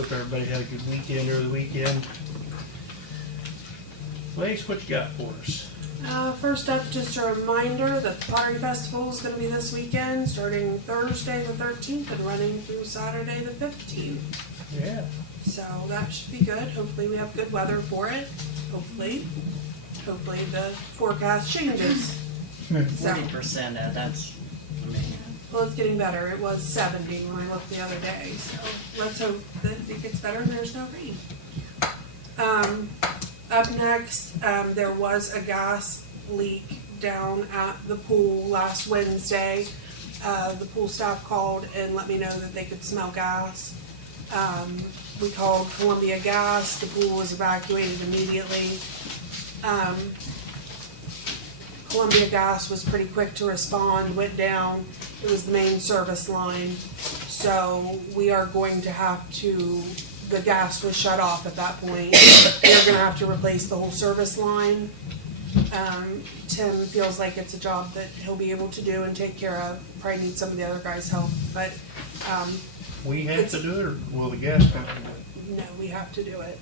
Hope everybody had a good weekend over the weekend. Lace, what you got for us? First up, just a reminder that the Pottery Festival is going to be this weekend, starting Thursday the 13th and running through Saturday the 15th. Yeah. So that should be good. Hopefully we have good weather for it. Hopefully the forecast changes. 40% of that's, I mean, Well, it's getting better. It was 70 when I looked the other day. So let's hope that it gets better and there's no rain. Up next, there was a gas leak down at the pool last Wednesday. The pool staff called and let me know that they could smell gas. We called Columbia Gas. The pool was evacuated immediately. Columbia Gas was pretty quick to respond, went down. It was the main service line. So we are going to have to, the gas was shut off at that point. We're gonna have to replace the whole service line. Tim feels like it's a job that he'll be able to do and take care of. Probably need some of the other guys' help, but, We have to do it, or will the gas company do it? no, we have to do it.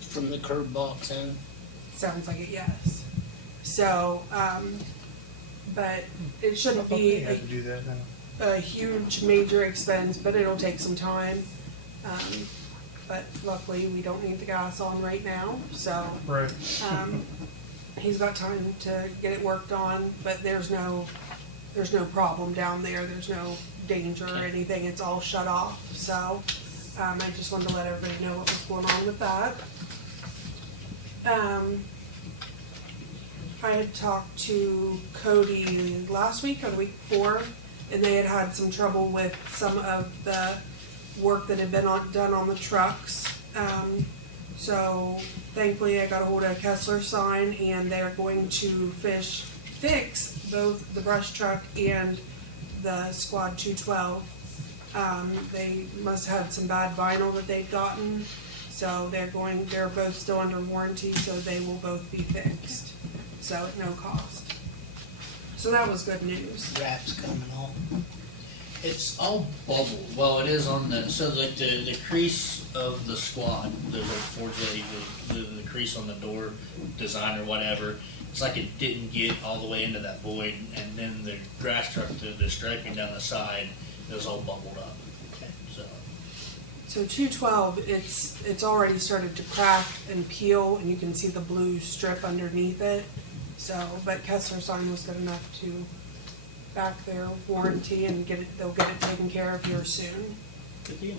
From the curb box in. Sounds like it, yes. So, but it I shouldn't thought be they had to do that now. a huge major expense, but it'll take some time. But luckily, we don't need the gas on right now, so, Right. he's got time to get it worked on, but there's no problem down there, there's no danger or anything, it's all shut off, so, I just wanted to let everybody know what was going on with that. I had talked to Cody last week or the week before, and they had had some trouble with some of the work that had been done on the trucks. So thankfully I got a hold of Kessler Sign and they're going to fix both the brush truck and the Squad 212. They must have had some bad vinyl that they'd gotten, so they're both still under warranty, so they will both be fixed. So at no cost. So that was good news. Wraps coming off. It's all bubbled. Well, it is on the, so like the crease of the Squad, the fortunately the crease on the door design or whatever, it's like it didn't get all the way into that void, and then the grass truck, the striping down the side, it was all bubbled up. Okay. So 212, it's already started to crack and peel, and you can see the blue strip underneath it. So, but Kessler Sign was good enough to back their warranty and they'll get it taken care of here soon. Good deal.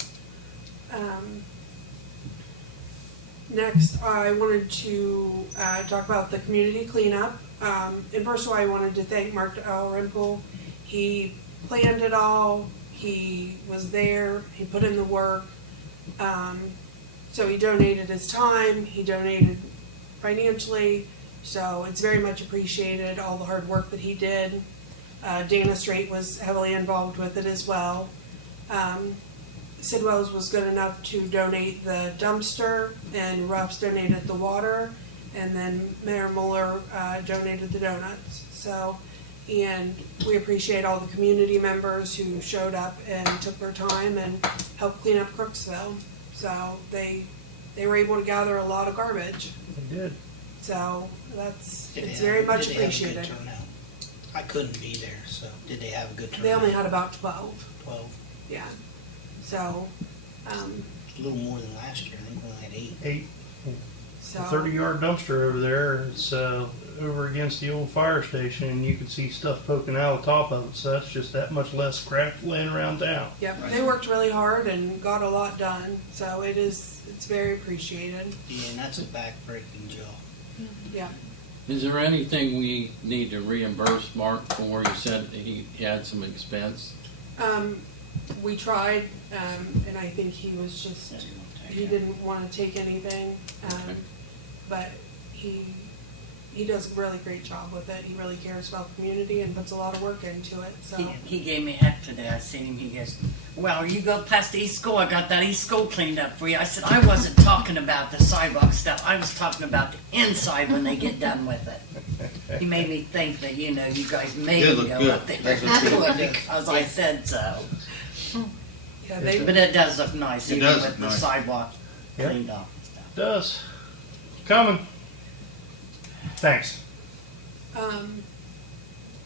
Next, I wanted to talk about the community cleanup. And first of all, I wanted to thank Mark Dalrymple. He planned it all. He was there. He put in the work. So he donated his time. He donated financially. So it's very much appreciated, all the hard work that he did. Dana Strait was heavily involved with it as well. Sidwell's was good enough to donate the dumpster, and Ruff's donated the water, and then Mayor Mueller donated the donuts. So, and we appreciate all the community members who showed up and took their time and helped clean up Crooksville. So they were able to gather a lot of garbage. They did. So it's very much appreciated. Did they have a good turnout? I couldn't be there, so did they have a good turnout? They only had about 12. 12. Yeah. So, It's a little more than last year. I think we only had 8. 8. so A 30-yard dumpster over there. It's over against the old fire station, and you can see stuff poking out of the top of it. So that's just that much less crap laying around town. Yep, they worked really hard and got a lot done. So it's very appreciated. Yeah, and that's a back-breaking job. Yeah. Is there anything we need to reimburse Mark for? You said he had some expense. We tried, and I think he was just, he didn't want to take anything. But he does a really great job with it. He really cares about the community and puts a lot of work into it. So he gave me heck today. I seen him. He goes, "Well, you go past the East School. I got that East School cleaned up for you." I said, "I wasn't talking about the sidewalk stuff. I was talking about the inside when they get done with it." He made me think that you guys made me go up there because I said so. Yeah, they, But it does look nice, It even does with look the nice. sidewalk Yep. cleaned off and stuff. Does. Coming. Thanks.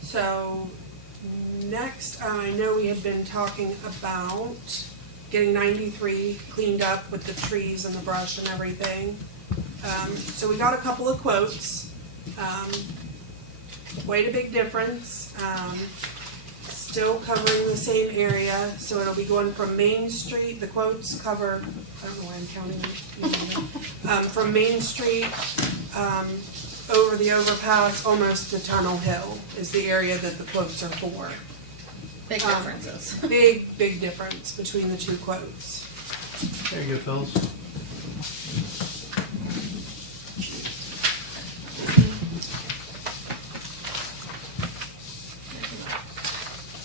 So next, I know we had been talking about getting 93 cleaned up with the trees and the brush and everything. So we got a couple of quotes. Quite a big difference. Still covering the same area, so it'll be going from Main Street. The quotes cover, I don't know why I'm counting it. From Main Street, over the overpass, almost to Tunnel Hill is the area that the quotes are for. Big differences. Big difference between the two quotes. There you go, Phyllis.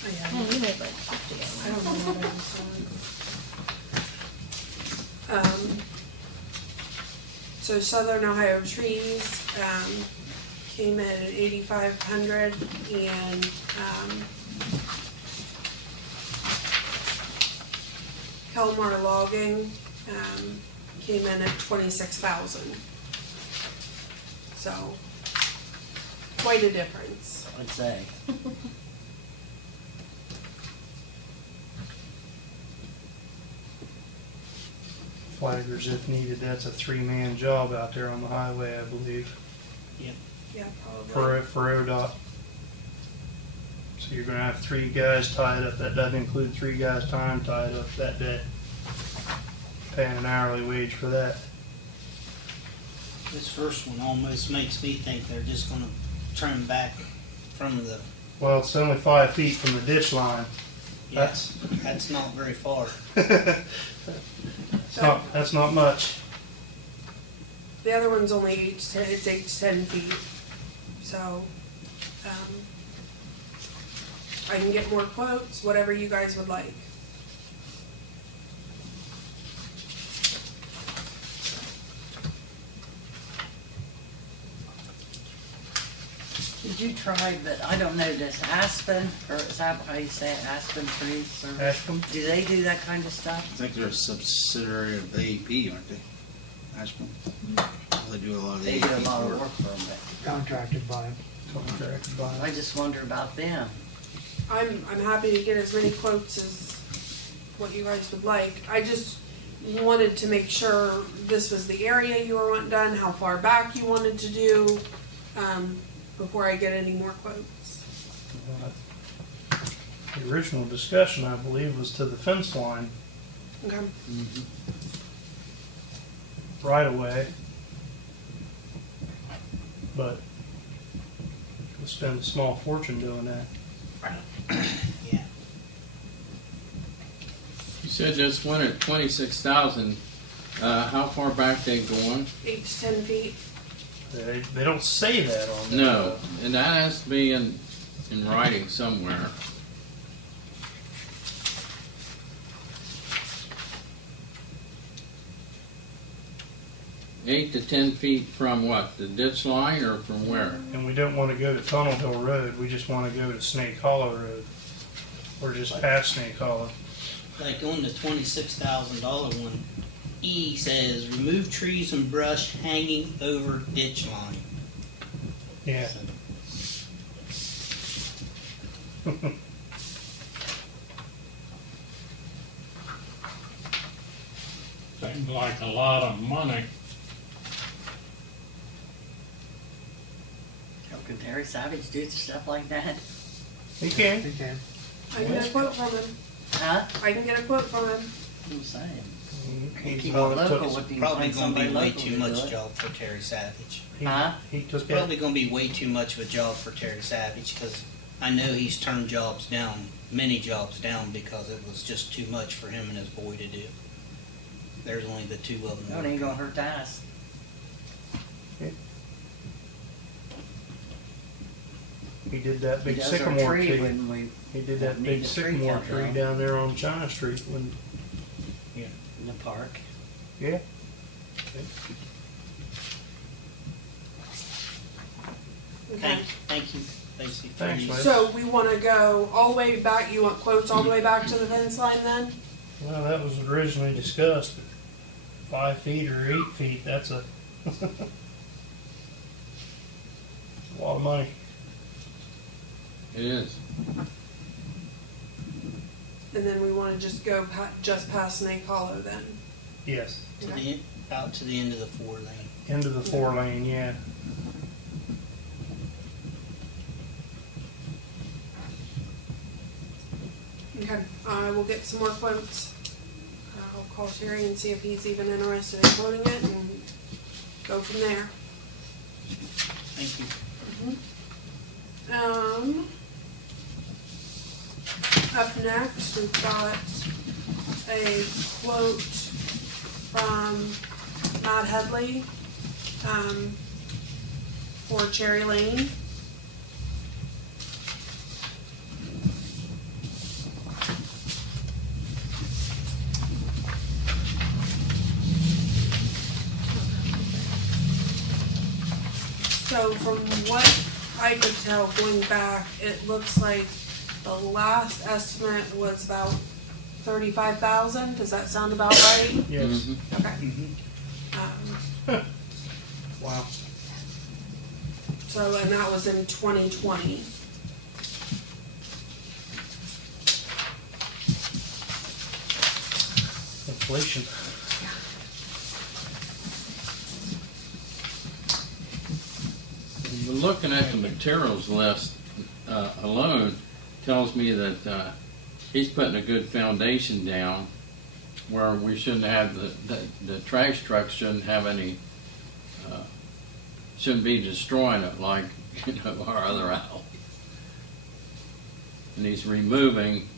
Oh, yeah. Man, you made like 50 of I don't know what I was on. So Southern Ohio Trees, came in at 8,500 and, Kelmar Logging, came in at 26,000. So, quite a difference. I'd say. Flaggers if needed. That's a 3-man job out there on the highway, I believe, Yeah, probably. for ODOT. So you're gonna have 3 guys tied up. That doesn't include 3 guys' time tied up that day. Paying an hourly wage for that. This first one almost makes me think they're just gonna turn back from the, Well, it's only 5 feet from the ditch line. yeah, that's not very far. That's not much. The other one's only 8 to 10, it's 8 to 10 feet. So, I can get more quotes, whatever you guys would like. Did you try, but I don't know, this aspen, or is that how you say it, aspen trees? Or, Ashland? do they do that kind of stuff? I think they're a subsidiary of AEP, aren't they? Ashburn. They do a lot of the They do a AEP lot of work. work for them, Contracted by him. Contracted by. but I just wonder about them. I'm happy to get as many quotes as what you guys would like. I just wanted to make sure this was the area you were wanting done, how far back you wanted to do, before I get any more quotes. The original discussion, I believe, was to the fence line Okay. right away. But we'll spend a small fortune doing that. Yeah. You said this one at 26,000. How far back they going? 8 to 10 feet. They don't say that on there. No, and that has to be in writing somewhere. Eight to 10 feet from what? The ditch line or from where? And we don't want to go to Tunnel Hill Road. We just want to go to Snake Hollow Road. Or just past Snake Hollow. Like on the $26,000 one, E says remove trees and brush hanging over ditch line. Yeah. Seems like a lot of money. How can Terry Savage do stuff like that? He can. They can. I can get a quote from him. Huh? I can get a quote from him. I'm saying. He's Keep the one it that local took, if you can Probably find gonna be somebody way local too to do much it. job for Terry Savage. Huh? he took It's that. probably gonna be way too much of a job for Terry Savage, because I know he's turned jobs down, many jobs down, because it was just too much for him and his boy to do. There's only the 2 of them. No, it ain't gonna hurt to ask. He did that big He does our sycamore tree tree. when we He did that need big the tree sycamore cut tree down. down there on China Street when, in the park. yeah. Thank you, Lacey. for Thanks, these. Lacey. So we want to go all the way back. You want quotes all the way back to the fence line then? Well, that was originally discussed, 5 feet or 8 feet, that's a lot of money. It is. And then we wanna just go just past Snake Hollow then. Yes, To the, out to the end of the 4 lane. into the 4 lane, yeah. Okay, I will get some more quotes. I'll call Terry and see if he's even interested in quoting it and go from there. Thank you. Up next, we've got a quote from Matt Headley, for Cherry Lane. So from what I could tell going back, it looks like the last estimate was about 35,000. Does that sound about right? Yes. Okay. Wow. So, and that was in 2020. Inflation. Looking at the materials list alone tells me that he's putting a good foundation down where we shouldn't have the trash trucks shouldn't have any, shouldn't be destroying it like, our other alley. And he's removing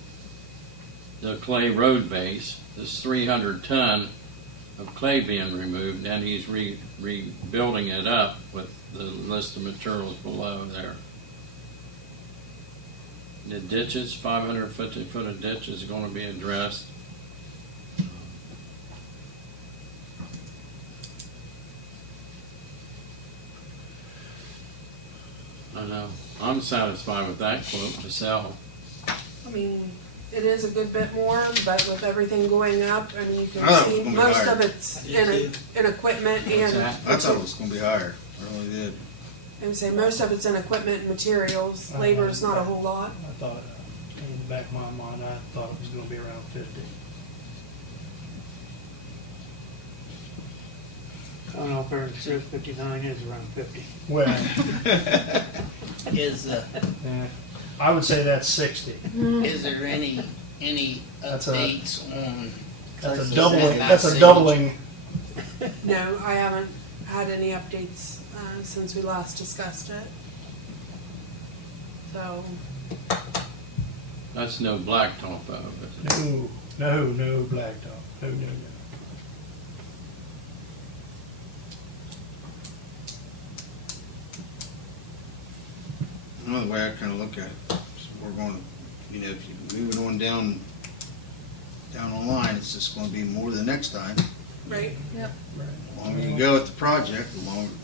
the clay road base, this 300 ton of clay being removed, and he's rebuilding it up with the list of materials below there. The ditches, 550 foot of ditches, are going to be addressed. I know. I'm satisfied with that quote myself. I mean, it is a good bit more, but with everything going up, and you can Oh, see it's gonna be most higher. of it's I did in equipment What's and, that? I thought it was gonna be higher, I really did. and say most of it's in equipment and materials. Labor is not a whole lot. I thought, in the back of my mind, I thought it was gonna be around 50. I don't know if it says 59 is around 50. Well, Is, yeah, I would say that's 60. is there any That's a- updates on? That's a Is doubling, that that's a signature? doubling. No, I haven't had any updates since we last discussed it. So, That's no blacktop of it. No blacktop. No. Another way I kinda look at it, is we're going, if you move it on down the line, it's just gonna be more the next time. right? Yep. Right. The longer you go with the project, the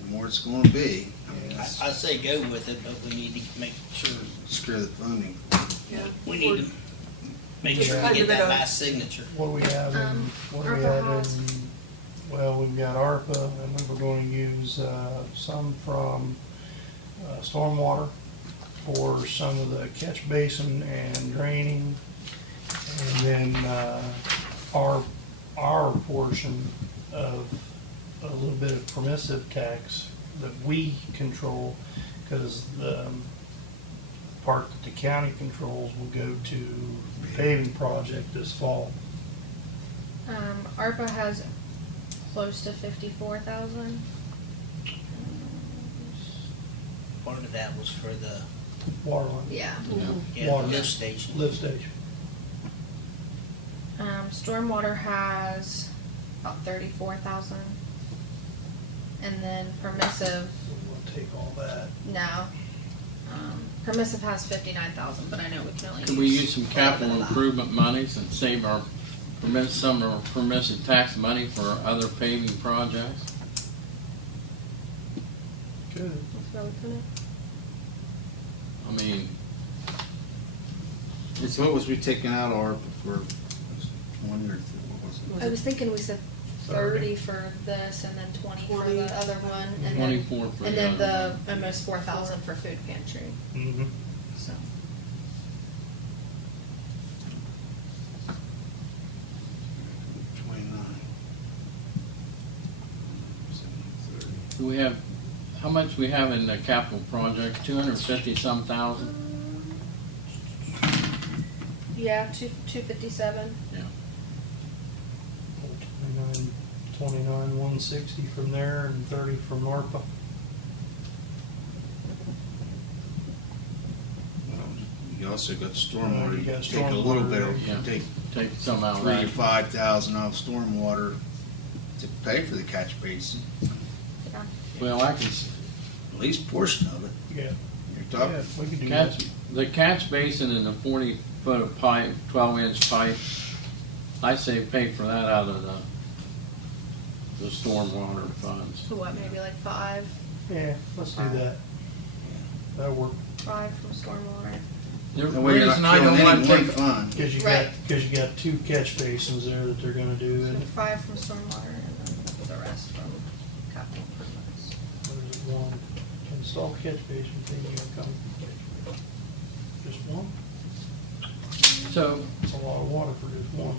more it's gonna be. I mean, I say go with it, but we need to make sure, Screw the funding. Yeah. we need to make Just sure kind we of get it that up. last signature. What do we have in, what do we ARPA have has- in, well, we've got ARPA, and then we're going to use some from stormwater for some of the catch basin and draining. And then our portion of a little bit of permissive tax that we control, because the part that the county controls will go to the paving project this fall. ARPA has close to 54,000. Part of that was for the Water line, Yeah. Water. lift station. lift station. Stormwater has about 34,000. And then permissive, We'll take all that. no. Permissive has 59,000, but I know we can only Can we use some capital improvement monies and save some of our permissive tax money for other paving projects? Good. That's where we put it. I mean, So what was we taking out, ARPA, for 20 or what was it? I was thinking we said 30 for this and then 20 for 20. the other one, and 24 for then the and then other the almost 4,000 for food pantry. Mm-hmm. So Do we have, how much we have in the capital project? 250 some thousand? yeah, 257. Yeah. 29, 160 from there and 30 from ARPA. You also got the You stormwater. You got take a little bit stormwater, of, yeah. take Take some out of 3 to that. 5,000 off stormwater to pay for the catch basin. Yeah. Well, I can, At least a portion of it. Yeah. You're talking. Yeah, we could do that. the catch basin and the 40-foot of pipe, 12-inch pipe, I say pay for that out of the stormwater funds. So what? Maybe like 5 Yeah, let's do that. That'll work. from stormwater. The That way you're reason not I killing don't want any to one take, fund. Because you Right. got 2 catch basins there that they're gonna do, So and 5 from stormwater and then the rest from capital improvements. there's one. Install catch basin, thing you gotta come. Just one? so, It's a lot of water for just one.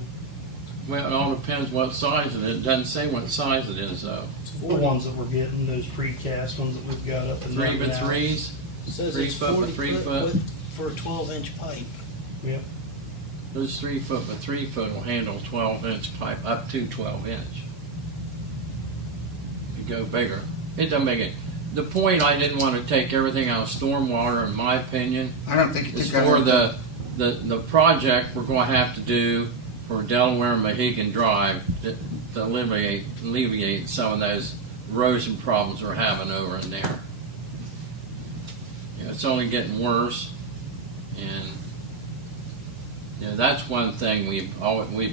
well, it all depends what size it is. It doesn't say what size it is, though. The ones that we're getting, those precast ones that we've got up and down. 3 by 3s? Says 3 it's foot by 40 3 foot foot? width for a 12-inch pipe. Yep. Those 3 foot by 3 foot will handle 12-inch pipe, up to 12-inch. You go bigger. It doesn't make it. The point, I didn't want to take everything out of stormwater, in my opinion, I don't think you is took for out. the project we're going to have to do for Delaware and Mohegan Drive to alleviate some of those erosion problems we're having over in there. You know, it's only getting worse, and you know, that's one thing we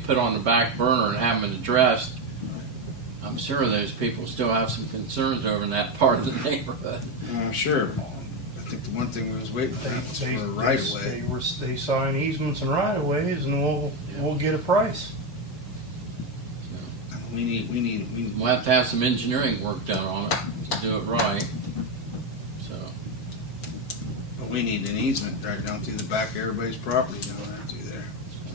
put on the back burner and haven't addressed. I'm sure those people still have some concerns over in that part of the neighborhood. Sure. I think the one thing we was waiting for was for a right of way. They sign easements and right of ways, and we'll get a price. We need. We'll have to have some engineering work done on it to do it right. So, But we need an easement right down through the back of everybody's property down there through there.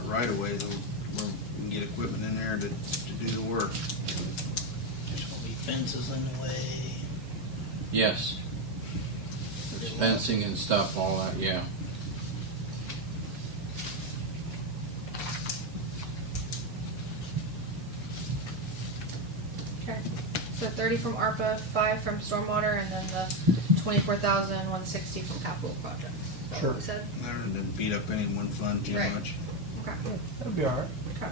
A right of way though, where we can get equipment in there to do the work. There's gonna be fences in the way. yes, fencing and stuff, all that, yeah. Okay. So 30 from ARPA, 5 from stormwater, and then the 24,160 from capital projects. Is that Sure. what we said? Rather than beat up any one fund too Right. much. Okay. That'll be all right. Okay.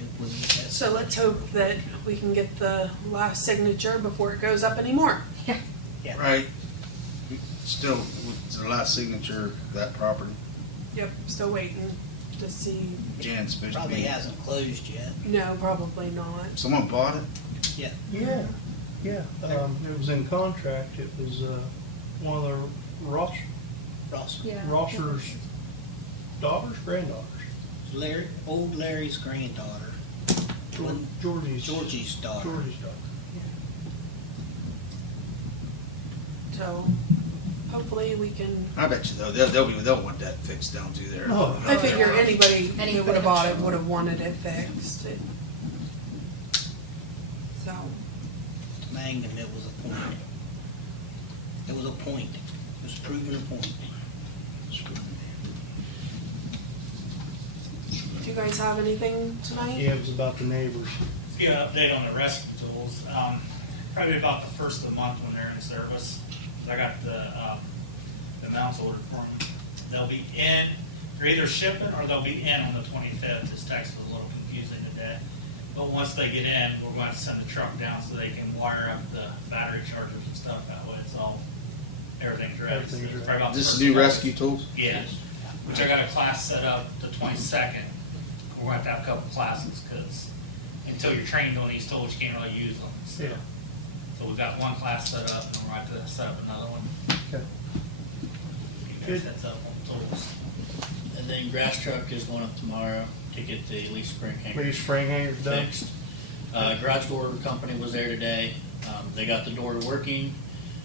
If we had So let's hope that we can get the last signature before it goes up anymore. Yeah. Right. Still, with the last signature of that property, Yep, still waiting to see. Jan's supposed to Probably be. hasn't closed yet. No, probably not. Someone bought it? Mm-hmm. Yeah, yeah. It was in contract. It was one of the Ross. Yeah. Rosser's daughters, granddaughters. Old Larry's granddaughter. Georgie's Georgie's daughter. Georgie's daughter. So hopefully we can. I bet you though, they'll want that fixed down through there. Oh, I figure anybody who would have bought it Anybody. would have wanted it fixed. So, Magnum, it was a point. It was a point. It was proven a point. do you guys have anything tonight? Yeah, it was about the neighbors. Give you an update on the rescue tools. Probably about the first of the month when they're in service. I got the mounts ordered for them. They'll be in, they're either shipping or they'll be in on the 25th. This text was a little confusing today. But once they get in, we're going to send the truck down so they can wire up the battery chargers and stuff. That way it's all, everything's ready. Everything's So it's ready. probably about the This is first new of August. rescue tools? Yeah, which I got a class set up the 22nd. We're going to have a couple classes because until you're trained on these tools, you can't really use them. So, Yeah. so we've got one class set up and we're going to have to set up another one. Okay. Good. That's up on tools. And then grass truck is going up tomorrow to get the leaf spring hanger Leaf spring hangers done. fixed. Garage door company was there today. They got the door working,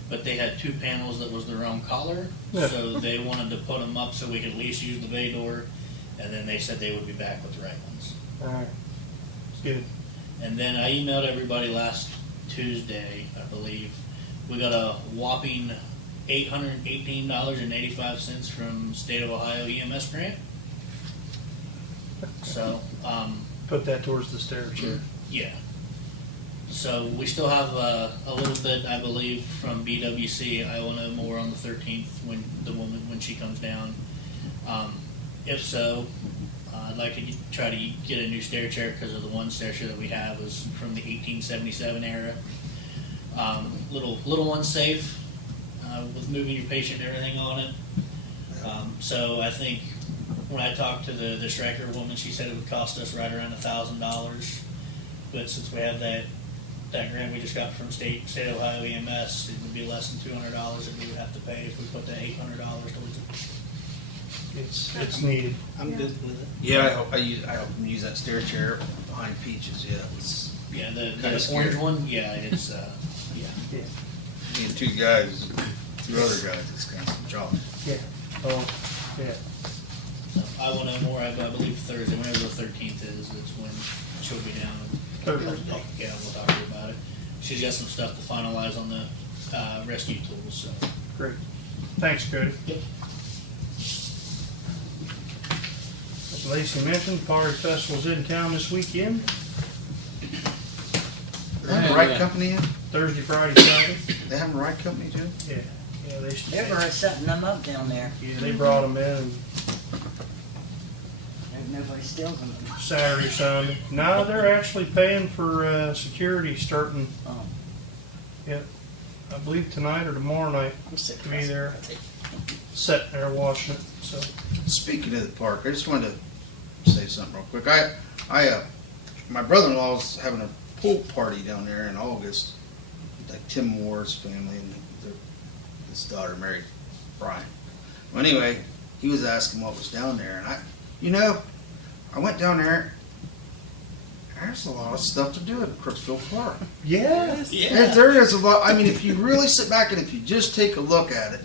but they had 2 panels that was the wrong color, Yeah. so they wanted to put them up so we could at least use the bay door, and then they said they would be back with the right ones. All right. Good. And then I emailed everybody last Tuesday, I believe. We got a whopping $818.85 from State of Ohio EMS grant. So, Put that towards the stair chair. yeah. So we still have a little bit, I believe, from BWC. I will know more on the 13th when the woman, when she comes down. If so, I'd like to try to get a new stair chair because of the one stair chair that we have is from the 1877 era. Little unsafe with moving your patient and everything on it. So I think when I talked to the striker woman, she said it would cost us right around $1,000. But since we have that grant we just got from State of Ohio EMS, it would be less than $200 that we would have to pay if we put that $800 towards it. It's needed. I'm good with it. Yeah, I helped him use that stair chair behind Peaches, yeah, it was, Yeah, the Kinda orange scary. one, yeah, it's yeah. me and 2 guys, 2 other guys, it's kind of some job. Yeah. Oh, yeah. So I will know more. I believe Thursday, whenever the 13th is, that's when she'll be down. Thursday. Yeah, we'll talk to her about it. She's got some stuff to finalize on the rescue tools. So Great. Thanks, Cody. Yep. As Lacey mentioned, Pottery Festival's in town this weekend, They have a ride company in? Thursday, Friday, Saturday. They have a ride company too? Yeah. Yeah, They were setting them up down there. yeah, they brought them in and There's nobody steals them. Saturday, Sunday. No, they're actually paying for security starting, Oh, I believe tonight or tomorrow night I'm sick to of be it. there, sitting there watching it. So Speaking of the park, I just wanted to say something real quick. My brother-in-law's having a pool party down there in August, like Tim Moore's family and his daughter married Brian. Well, anyway, he was asking what was down there, and I went down there. There's a lot of stuff to do at Crooksville Park. yeah, There is a lot. I mean, if you really sit back and if you just take a look at it,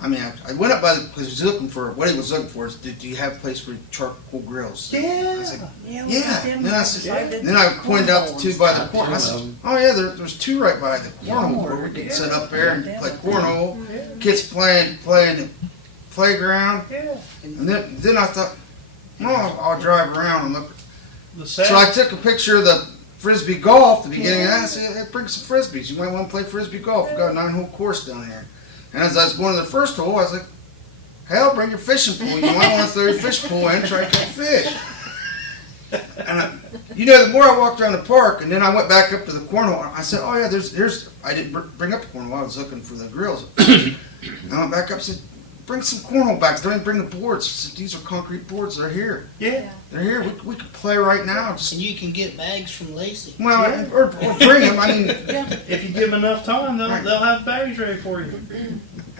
I mean, I went up by the because he was looking for what he was looking for is, do you have a place for charcoal grills? I was like, Yeah, yeah. them Then I said, decided then I pointed out the cornhole 2 and by the stuff. corner. I said, oh yeah, there's 2 right by the cornhole where we can sit up there and play cornhole. Kids playing the playground. yeah. And then I thought, well, I'll drive around and look. The So I Saturday, took a picture of the frisbee golf at the beginning. And I said, hey, bring some frisbees. You might want to play frisbee golf. We've got a 9-hole course down here. And as I was going to the first hole, I was like, hell, bring your fishing pool. You might want to throw your fish pool in and try to catch fish. And the more I walked around the park, and then I went back up to the cornhole. I said, oh yeah, there's. I didn't bring up the cornhole. I was looking for the grills. I went back up and said, bring some cornhole backs. Don't even bring the boards. I said, these are concrete boards. They're here. yeah. They're here. We could play right now. And you can get bags from Lacey. Well, or bring them. I mean, If you give them enough time, Right. they'll have bags ready for you.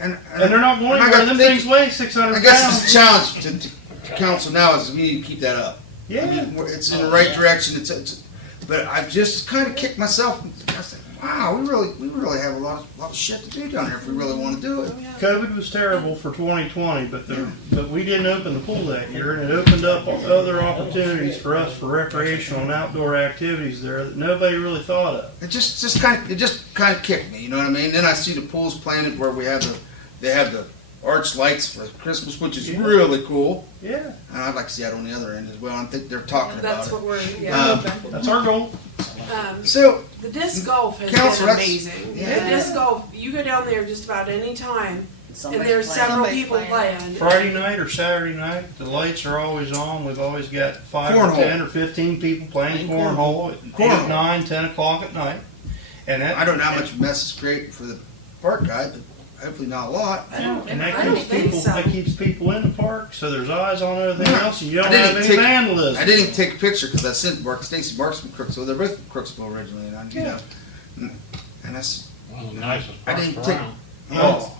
and And they're not going I anywhere. got Them to think- things weigh 600 I guess pounds. it's a challenge to council now is we need to keep that up. Yeah. I mean, it's in the right direction. But I've just kind of kicked myself. I said, wow, we really have a lot of shit to do down here if we really want to do it. COVID was terrible for 2020, but we didn't open the pool that year, and it opened up other opportunities for us for recreational and outdoor activities there that nobody really thought of. It just kind of kicked me. You know what I mean? Then I see the pools planted where they have the arch lights for Christmas, which is really cool. Yeah, And I'd like to see that on the other end as well. I think they're talking That's about what it. we're, that's our goal. So The disc golf has Council, been that's- amazing. yeah. The disc golf, you go down there just about any time, and Somebody's there's playing. several Somebody's people playing. playing. Friday night or Saturday night, the lights are always on. We've always got 5 Cornhole. or 10 or 15 people playing cornhole at 8, Cornhole. 9, 10 o'clock at night. And that, I don't know how much mess is great for the park guy, but hopefully not a lot. and that I don't keeps think people so. that keeps people in the park, so there's eyes on everything Yeah. else, and you don't I didn't have any take- vandalism. I didn't even take a picture because I sent Stacy Marks from Crooksville. They're both from Crooksville originally, and and that's One of the nicest I parks didn't take- around. oh,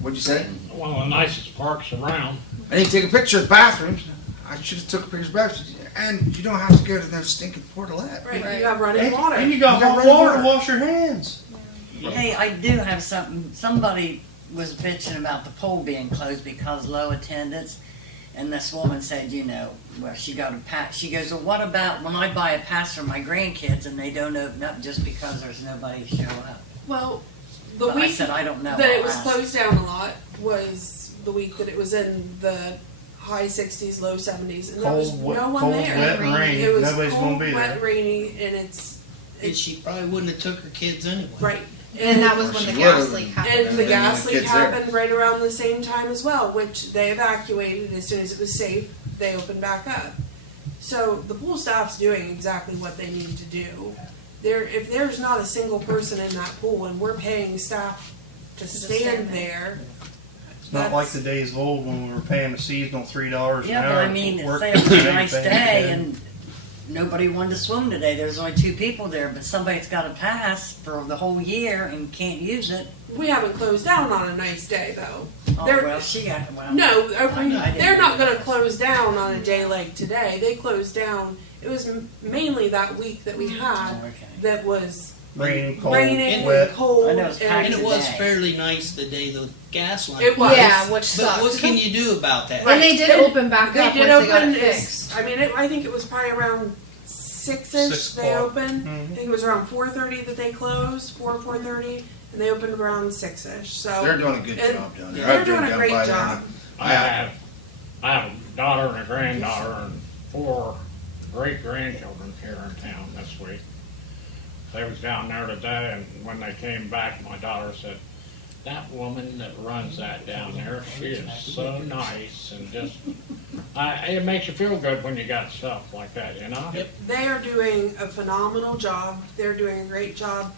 What'd you say? One of the nicest parks around. I didn't take a picture of the bathrooms. I should have took a picture of the bathrooms. And you don't have to go to those stinking portalette. Right, you have running water. And you got You got hot running water to water. wash your hands. Hey, I do have something. Somebody was bitching about the pool being closed because low attendance. And this woman said, you know, well, she got a pass. She goes, well, what about when I buy a pass for my grandkids and they don't open up just because there's nobody to show up? Well, the But I week said, I don't know. that it I'll was ask. closed down a lot was the week that it was in the high 60s, low 70s, and there was Cold, no one cold, there. wet, and rainy. It was Nobody's cold, gonna be wet, there. rainy, and And she probably wouldn't have took her kids anyway. right. And that was Or when she the gas would've. leak happened. And the then gas the leak kids there. happened right around the same time as well, which they evacuated as soon as it was safe. They opened back up. So the pool staff's doing exactly what they need to do. If there's not a single person in that pool and we're paying staff to stand there, It's not like the days of old when we were paying a seasonal $3 an Yeah, hour. but I mean, work. say it was a Now nice you're paying day 10. and nobody wanted to swim today. There's only 2 people there, but somebody's got a pass for the whole year and can't use it. we haven't closed down on a nice day though. Oh, They're- well, she got, well. No, I didn't they're not know. going to close down on a day like today. They closed down. It was mainly that week that we had Oh, okay. that was Raining, cold, raining wet. and cold. I know it's packed And it was today. fairly nice the day the gas line. It was. Yeah, which But sucks. what can you do about that? And they did They- open back They up did once they got open. it fixed. I mean, I think it was probably around 6-ish. 6 They o'clock. opened. Mhm. I think it was around 4:30 that they closed. 4:30, and they opened around 6-ish. So They're doing a good and job down there. They're I've been doing a down great by there. job. I have a daughter and a granddaughter and 4 great grandchildren here in town this week. They was down there today, and when they came back, my daughter said, "That woman that runs that down there, she is so nice and just." It makes you feel good when you got stuff like that, you know. Yep. They are doing a phenomenal job. They're doing a great job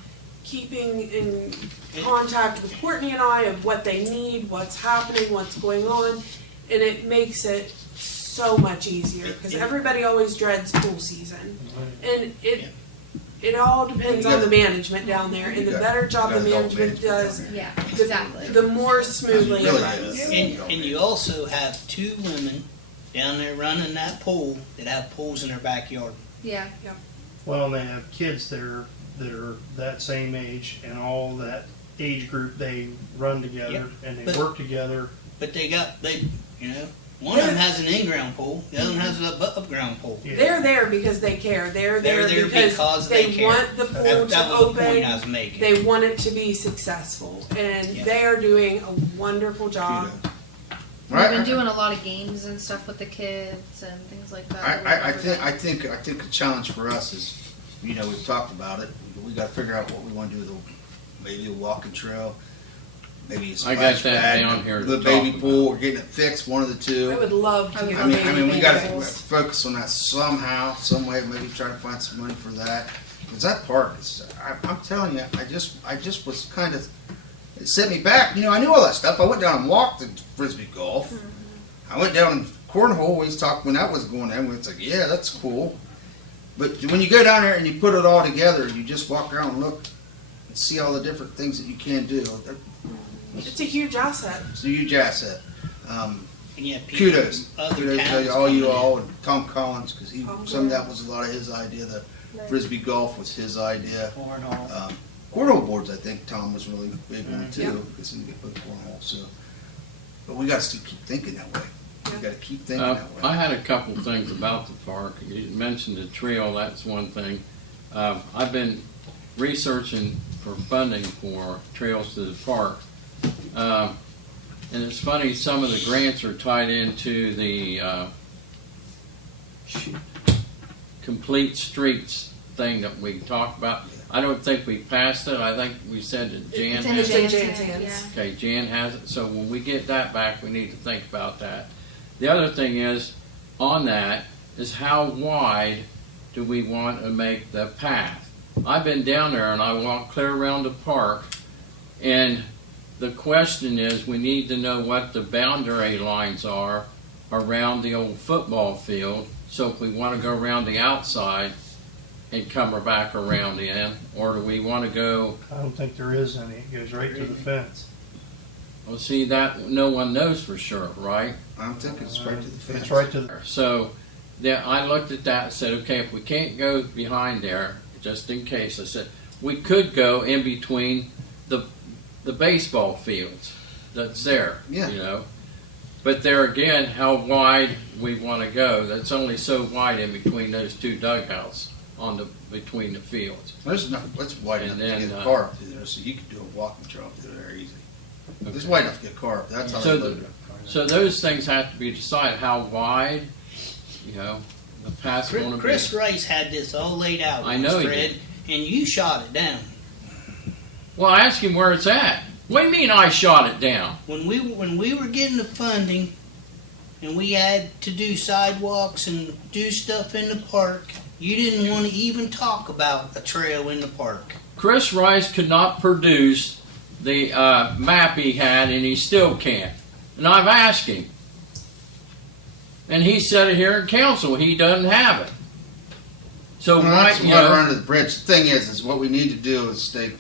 keeping in contact with Courtney and I of what they need, what's happening, what's going on, and it makes it so much easier because everybody always dreads pool season, and it all depends on the management down there, and the better job the management does, Yeah, the, exactly. the more smoothly it Really runs. is. And you also have 2 women down there running that pool that have pools in their backyard. Yeah. Well, and they have kids that are that same age and all that age group. They run together Yep. and they But- work together. But one of them has an in-ground pool, the other one has an up-ground pool. Yeah. They're there because they care. They're They're there there because they they care. want the pool That to was the point I open. was making. They want it to be successful, and Yeah. they are doing a wonderful job. We've Right. been doing a lot of games and stuff with the kids and things like that. I think the challenge for us is, we've talked about it. We got to figure out what we want to do with maybe a walking trail, maybe a I got splash that pad, down here to the talk baby about. pool, or getting it fixed, one of the two. I would love to I get would the I mean, we baby got to pools. focus on that somehow, some way. Maybe try to find some money for that. Because that park is, I'm telling you, I just was kind of, it set me back. I knew all that stuff. I went down and walked the frisbee golf. I went down and cornhole. We talked when that was going in. It's like, yeah, that's cool. But when you go down there and you put it all together, you just walk around and look and see all the different things that you can do. It's a huge asset. It's a huge asset. And you have people Kudos. from other Kudos to towns all coming you in. all, and Tom Collins, because Tom some of that was a lot of his idea. The frisbee golf was his idea. Cornhole. Cornhole boards, I think Tom was really big on Yeah. too, because he could put cornhole. So, but we got to keep thinking that way. We got to keep thinking that way. I had a couple things about the park. You mentioned the trail, that's one thing. I've been researching for funding for trails to the park. And it's funny, some of the grants are tied into the complete streets thing that we talked about. I don't think we passed it. I think we said that Jan It's in has it. Jan's Jan's hands. hands. Okay, Jan has it, so when we get that back, we need to think about that. The other thing is, on that, is how wide do we want to make the path? I've been down there and I walked clear around the park, and the question is, we need to know what the boundary lines are around the old football field, so if we want to go around the outside and come back around in, or do we want to go, I don't think there is any. It goes right to the fence. Well, see, that no one knows for sure, right? I'm thinking it's right to the fence. It's right to the, So, then I looked at that and said, okay, if we can't go behind there, just in case, I said, we could go in between the baseball fields that's there, Yeah. you know. But there again, how wide we want to go, that's only so wide in between those two dugouts between the fields. There's enough, it's wide enough And to then, get a car up through there, so you could do a walking trail through there easy. It's wide enough to get a car up, that's how So they load it. So those things have to be decided, how wide, you know, the path's going to be. Chris Rice had this all laid out. I know he Fred, did. and you shot it down. Well, I asked him where it's at. What do you mean I shot it down? When we were getting the funding, and we had to do sidewalks and do stuff in the park, you didn't want to even talk about a trail in the park. Chris Rice could not produce the map he had, and he still can't. And I've asked him. And he said it here in council, he doesn't have it. So Well, why, that's you water know, under the bridge. The thing is what we need to do is stay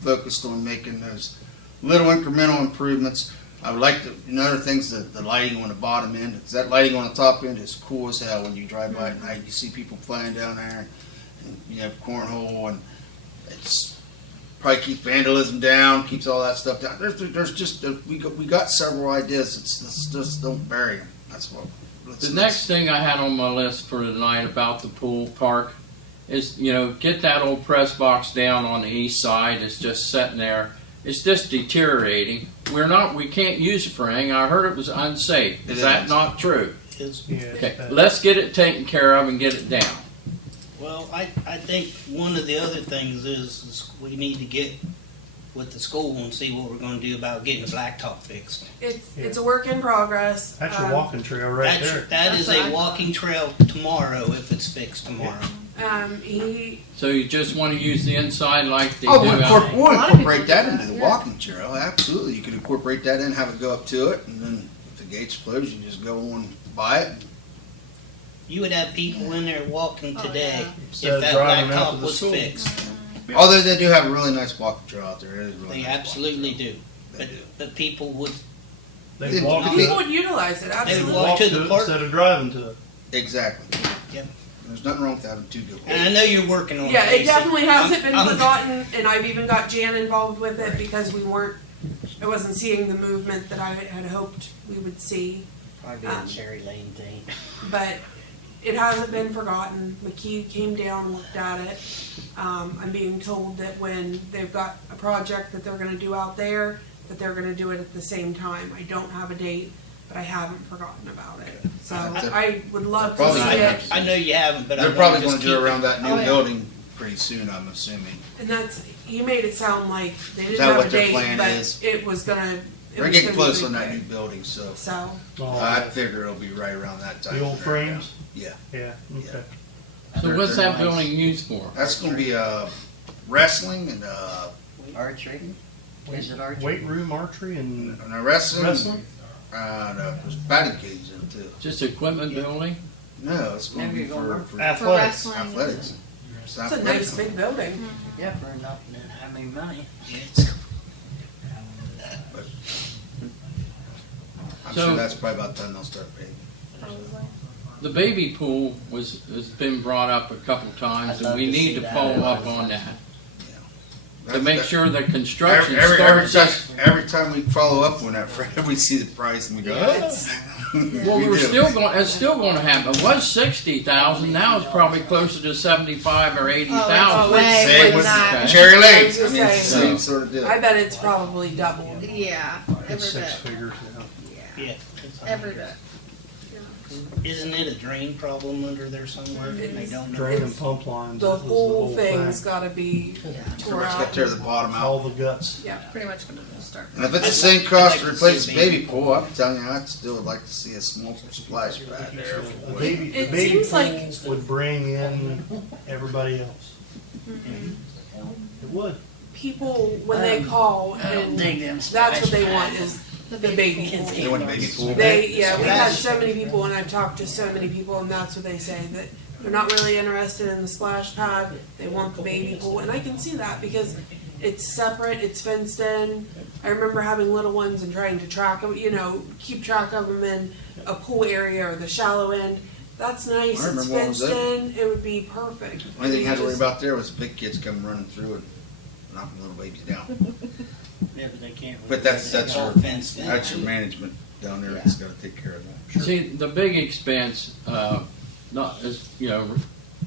focused on making those little incremental improvements. I would like to, other things, the lighting on the bottom end, because that lighting on the top end is cool as hell when you drive by at night. You see people playing down there, and you have cornhole, and it's probably keeps vandalism down, keeps all that stuff down. There's just, we got several ideas. Let's just don't bury them. That's what. the next thing I had on my list for tonight about the pool park is, you know, get that old press box down on the east side. It's just sitting there. It's just deteriorating. We can't use it for anything. I heard it was unsafe. It Is is that unsafe. not true? It's- yeah. it's Okay, bad. let's get it taken care of and get it down. Well, I think one of the other things is we need to get with the school and see what we're going to do about getting the blacktop fixed. It's a work in progress. That's your walking trail right there. That is That's what a I walking trail tomorrow if it's fixed tomorrow. He So you just want to use the inside like they Oh, do we'll, out we'll A lot of incorporate people that do into that, the yeah. walking trail. Absolutely, you could incorporate that in, have it go up to it, and then if the gates closed, you just go on by it. You would have people in there walking Oh, today yeah. Instead if of that driving out to blacktop the was school. fixed. Although they do have a really nice walking trail out there. It is really They nice absolutely walking do. trail. They But do. but people would They They- walk people to it. would utilize it. They Absolutely. walk Walk to to the it park. instead of driving to it. Exactly. Yep. There's nothing wrong with having two good And I know you're working on Yeah, it basic. definitely hasn't been I'm- forgotten, and I've even got Jan involved with it because I wasn't seeing the movement that I had hoped we would see. Probably a Cherry Lane thing. But it hasn't been forgotten. McKee came down and looked at it. I'm being told that when they've got a project that they're gonna do out there, that they're gonna do it at the same time. I don't have a date, but I haven't forgotten about it. So I would love to Probably see not. it. I know you haven't, but They're I probably going going to do it around that new Oh, yeah. building pretty soon, I'm assuming. And that's, he made it sound like they Is didn't that have what a their date, plan but is? it was gonna. They're getting close on that new building, so So, I figure it'll be right around that time. The old frames? Yeah. Yeah, okay. So what's that building used for? That's going to be wrestling and Archery? Is it archery? Weight room, archery, and wrestling. wrestling? No, there's batting cages in it too. Just equipment building? No, it's going to be Maybe you're gonna for For Athletics. wrestling. athletics. it's a nice big building. Yeah, for not having money. I'm So- sure that's probably about the time they'll start paying. The baby pool has been brought up a couple times, I'd and love we to need see to that. follow up on that. To That's- make that- sure the construction Every starts. every time we follow up on that, Fred, we see the price and we go, Well, we we're do. still going. It's still going to happen. It was 60,000. Now it's probably closer to 75 or 80,000. Oh, it's way Same more with than that. Cherry I Lane. was I gonna mean, it's the say- same sort of deal. I bet it's probably doubled. Yeah, every It's six bit. figures now. Yeah, Yeah. every bit. Isn't it a drain problem under there somewhere? And they don't know. Drain and pump lines. The that was whole thing's thing. gotta be So tore we just got out. to tear the bottom All out. the guts. Yeah. Pretty much gonna start. And if it's the I'd same cost to like to replace see the a baby pool, I'm telling you, I'd still like to see a small splash pad there. The baby, It the baby seems like- pool would bring in everybody else. It would. People, when they call, I don't and dig them that's what splash they want pads. is the baby Kids pool. They want a baby pool. Yeah, we've had so many people, and I've talked to so many people, and that's what they say, that they're not really interested in the splash pad, they want the baby pool, and I can see that, because it's separate, it's fenced in, I remember having little ones and trying to track them, keep track of them in a pool area or the shallow end. That's nice. I It's remember what was fenced there. in. It would be perfect. The only thing you had to worry about there was big kids coming running through and knocking little babies down. Yeah, but they can't. But that's all your fenced in. that's your management down there that's got to take care of that. See, the big expense, not is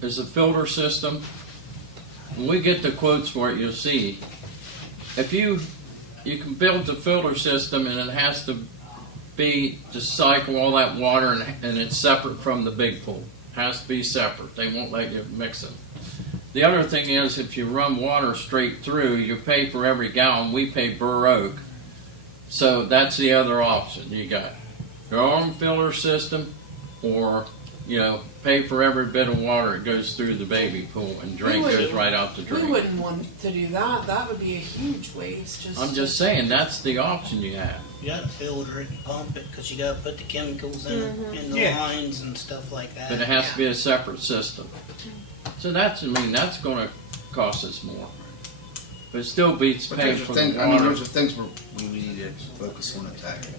is the filter system. When we get the quotes for it, you'll see. If you can build the filter system and it has to be to cycle all that water and it's separate from the big pool. Has to be separate. They won't let you mix it. The other thing is if you run water straight through, you pay for every gallon. We pay Burr Oak. So that's the other option. You got your own filter system or, pay for every bit of water that goes through the baby pool and drain goes right out the We drain. wouldn't want to do that. That would be a huge waste. I'm just saying that's the option you have. You got to filter it and pump it because you got to put the chemicals in the Yeah. lines and stuff like that. But it has to be a separate system. So that's going to cost us more. But it still beats But paying there's for the the thing. water. There's the things where we need to focus on attacking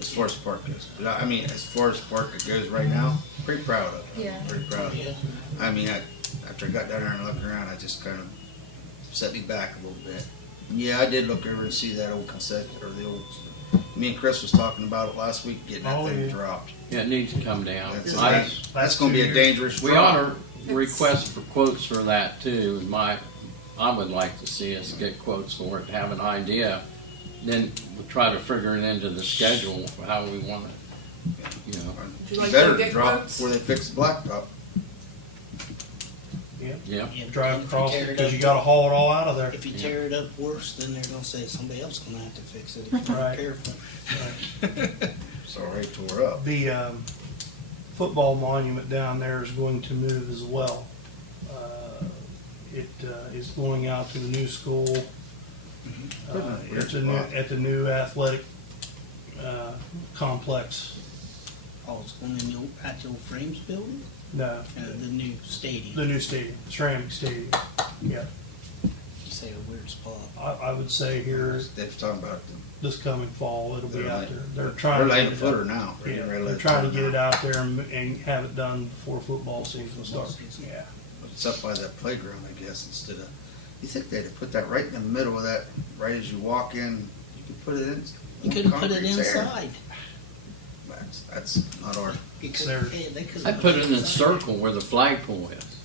as far as park goes. But as far as park it goes right now, pretty proud of it. Yeah. Pretty proud of it. After I got down there and looked around, I just kind of set me back a little bit. Yeah, I did look over and see that old cassette or the old. Me and Chris was talking about it last week, getting that thing dropped. Yeah, it needs to come down. That's going to be a dangerous We drop. ought to request for quotes for that too. I would like to see us get quotes for it, have an idea, then we'll try to figure it into the schedule for how we want it. Would you like Better to to get drop quotes? before they fix the blacktop. Yeah. Yeah. Yeah, Drive if across tear it it because up- you got to haul it all out of there. If you tear it up worse, then they're going to say somebody else going to have to fix it if you're not Right. careful. It's already tore up. The football monument down there is going to move as well. It is going out to the new school. It's at the new athletic complex. Oh, it's going in at the old Frames building? No, The new stadium. the new stadium, ceramic stadium. Yeah, You say a weird spot. I would say here They're talking about this coming fall it'll be They're out like- there. They're They're trying to laying get a it footer up. now. Yeah, ready to lay they're the trying to footer get it now. out there and have it done before football season starts. Yeah. It's up by that playground, I guess, instead of. You think they'd have put that right in the middle of that, right as you walk in? You could put it in. You could have put it concrete's there. inside. That's not our. You could, There. yeah, they could I put it in the circle where the flagpole is.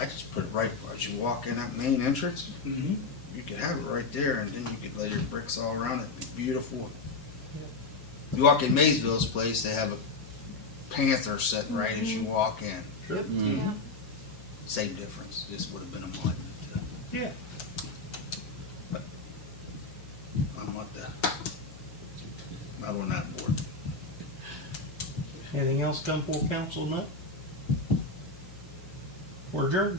I just put it right as you walk in that main entrance. Mm-hmm. You could have it right there, and then you could lay your bricks all around it. It'd be beautiful. You walk in Maysville's place, they have a panther sitting right as you walk in. Sure. Yeah. Same difference. This would have been a monument. Yeah. But I'm not on that board. Anything else come for council tonight? We're adjourned.